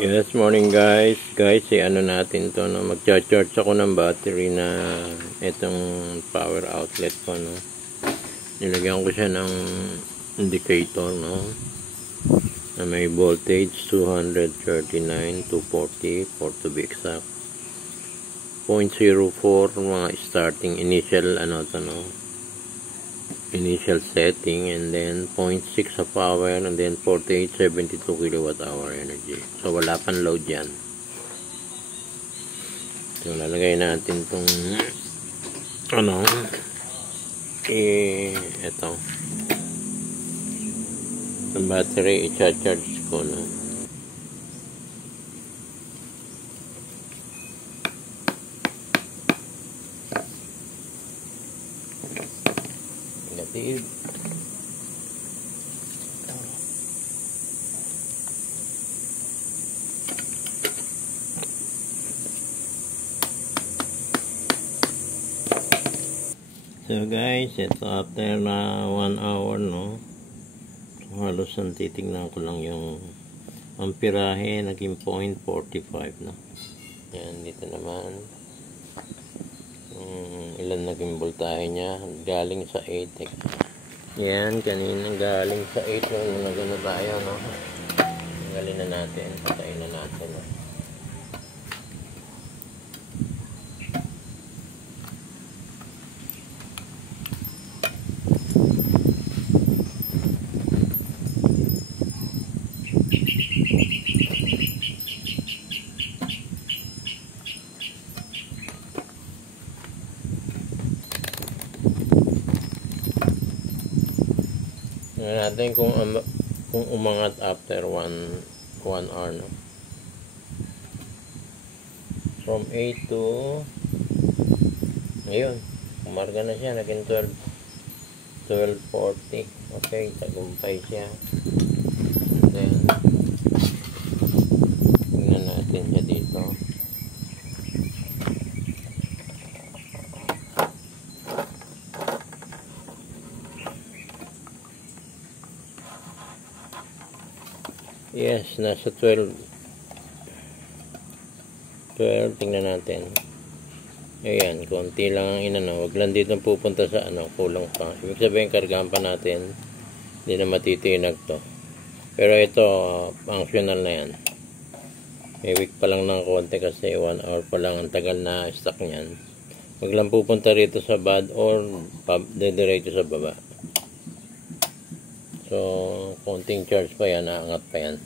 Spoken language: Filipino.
Yes, morning guys. Guys, ano natin to, no? Magcha-charge ako ng battery na itong power outlet ko, no? Nilagyan ko siya ng indicator, no? Na may voltage 239, 240, for to be exact. 0.04 mga starting initial initial setting, and then 0.6 sa power, and then 4872 kWh energy. So wala pang load yan. So lalagay natin tong ito ang battery, i-charge ko na. Negative. So guys, ito after na 1 hour, no? So, halos ang titignan ko lang yung amperahe, naging 0.45, no? Yan, dito naman ilan naging voltahe niya, galing sa 8. Yan, kanina galing sa 8 na gano'n tayo, no? Tanggalin na natin, patayin na natin, no? Tingnan natin kung umangat after 1 hour, no? From 8 to ngayon, umarga na siya, naging 12:40. Okay, tagumpay siya. And then tingnan natin siya dito. Yes, nasa 12. Tingnan natin. Ayan, konti lang ang inano. Wag lang dito pupunta sa kulang pa. Ibig sabihin, kargahan pa natin. Hindi na matitinag to. Pero ito, functional na yan. May weak pa lang ng konti kasi 1 hour pa lang ang tagal na stock niyan. Wag lang pupunta rito sa bad or dediretso sa baba. So, konting charge pa yan, naangat pa yan.